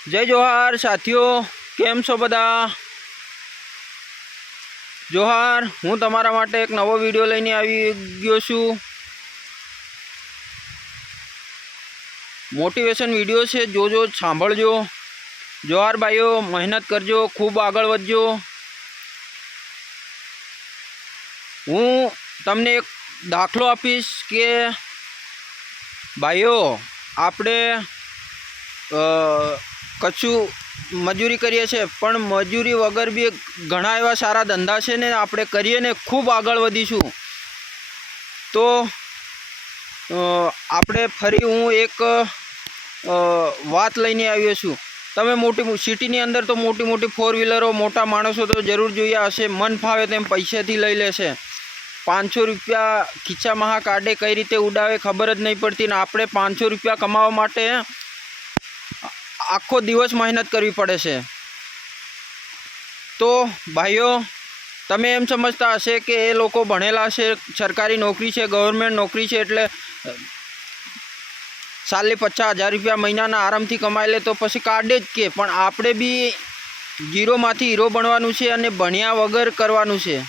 जय जोहार साथियों, केम छो बधा? जोहार। हूँ तमारा माटे एक नवो विडियो लईने आवी गयो छुं। मोटिवेशन विडियो छे, जोजो, सांभळजो। जोहार भाईओ, मेहनत करजो, खूब आगळ वधजो। हूँ तमने एक दाखलो आपीश के भाईओ आपणे कछु मजूरी करीए छे, पण मजूरी वगर बी घणा एवा सारा धंधा छे ने आपणे करीए ने खूब आगळ वधीशुं। तो आपणे फरी हूँ एक वात लईने आव्यो छुं। तमे मोटी सिटीनी अंदर तो मोटी मोटी 4 व्हीलरो मोटा माणसो तो जरूर जोया हशे। मन फावे तेम पैसाथी लई लेशे। 500 रुपया खीचामां काढे कई रीते उडावे खबर ज नहीं पड़ती ने आपणे 500 रुपया कमावा माटे आखो दिवस मेहनत करवी पड़े छे। तो भाईओ तमे एम समझता हशे कि ए लोको भणेला छे, सरकारी नौकरी छे, गवर्नमेंट नौकरी छे एटले साले 50,000 रुपया महीनाना आरामथी कमाई ले तो पछी काढे ज के। पण आपणे बी जीरोमांथी हीरो बनवानुं छे अने भण्या वगर करवानुं छे।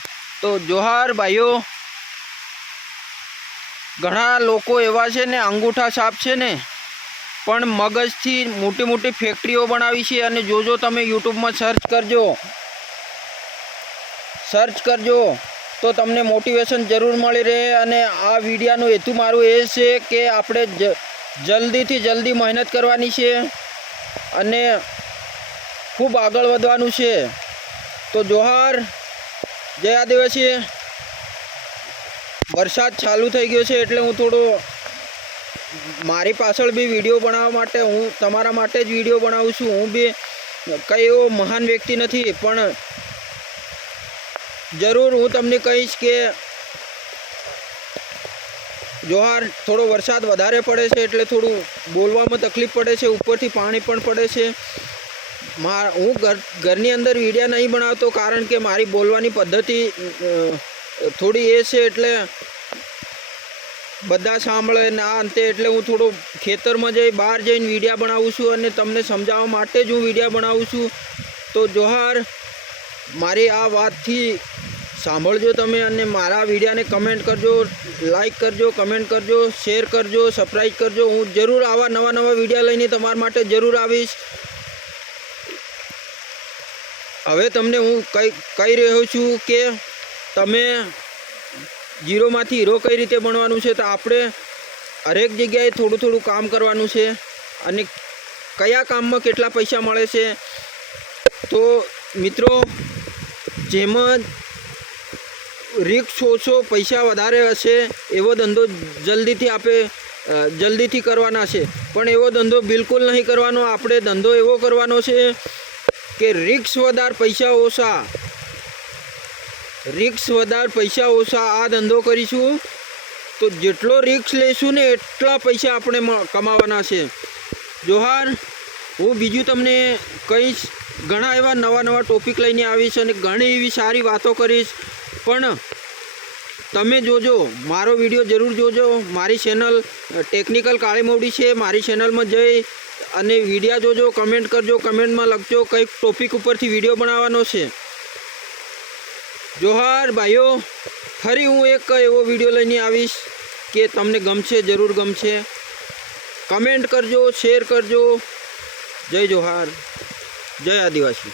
तो जोहार भाईओ। घणा लोको एवा छे ने अंगूठा छाप छे ने पण मगजथी मोटी मोटी फैक्टरीओ बनावी छे। अने जोजो तमे यूट्यूब में सर्च करजो तो तमने मोटिवेशन जरूर मळी रहे। अने आ विडियानो हेतु मारो ए छे के आपणे जल्दी थी जल्दी मेहनत करवानी छे अने खूब आगळ वधवानुं छे। तो जोहार, जय आदिवासी। वरसाद चालू थई गयो छे एटले हूँ थोड़ो मारी पाछळ बी विडियो बनाववा माटे हूँ तमारा माटे ज विडियो बनावुं छुं। हूँ बी कई एवो महान व्यक्ति नथी, पण जरूर हूँ तमने कहीश के जोहार। थोड़ो वरसाद वधारे पड़े छे एटले थोड़ुं बोलवामां तकलीफ पड़े छे, उपरथी पाणी पण पड़े छे। हूँ घरनी अंदर विडिया नहीं बनावतो कारण के मारी बोलवानी पद्धति थोड़ी ए छे एटले बधा सांभळे ने आ अंते एटले हूँ थोड़ो खेतर में जई बहार जईने विडिया बनावुं छुं अने तमने समजाववा माटे ज हूँ विडिया बनावुं छुं। तो जोहार, मारी आ वातथी सांभळजो तमे अने मारा विडियाने कमेंट करजो, लाइक करजो, कमेंट करजो, शेर करजो, सब्सक्राइब करजो। हूँ जरूर आवा नवा नवा विडिया लईने तमारा माटे जरूर आवीश। हवे तमने हूँ कही रह्यो छुं के तमे जीरोमांथी हीरो कई रीते बनवानुं छे। तो आपणे हरेक जग्याए थोड़ुं थोड़ुं काम करवानुं छे अने कया काममां केटला पैसा मळे छे। तो मित्रों, जेमां रिस्क ओछो पैसा वधारे हशे एवो धंधो जल्दीथी करवाना छे, पण एवो धंधो बिल्कुल नहीं करवानो। आपणे धंधो एवो करवानो छे कि रिस्क वधार पैसा ओछा, रिस्क वधार पैसा ओछा आ धंधो करीशुं तो जेटलो रिस्क लेशुं ने एटला पैसा आपणे कमावाना छे। जोहार। हूँ बीजू तमने कहीश, घणा एवा नवा नवा टॉपिक लईने आवीश अने घणी एवी सारी वातो करीश, पण तमे जोजो, मारो विडियो जरूर जोजो। मारी चेनल टेक्निकल काळी मोवडी छे, मारी चेनल में जई अने विडिया जोजो, कमेंट करजो, कमेंट में लखजो कई टॉपिक उपरथी विडियो बनाववानो छे। जोहार भाईओ। फरी हूँ एक एवो विडियो लईने आवीश के तमने गमशे, जरूर गमशे। कमेंट करजो, शेर करजो। जय जोहार, जय आदिवासी।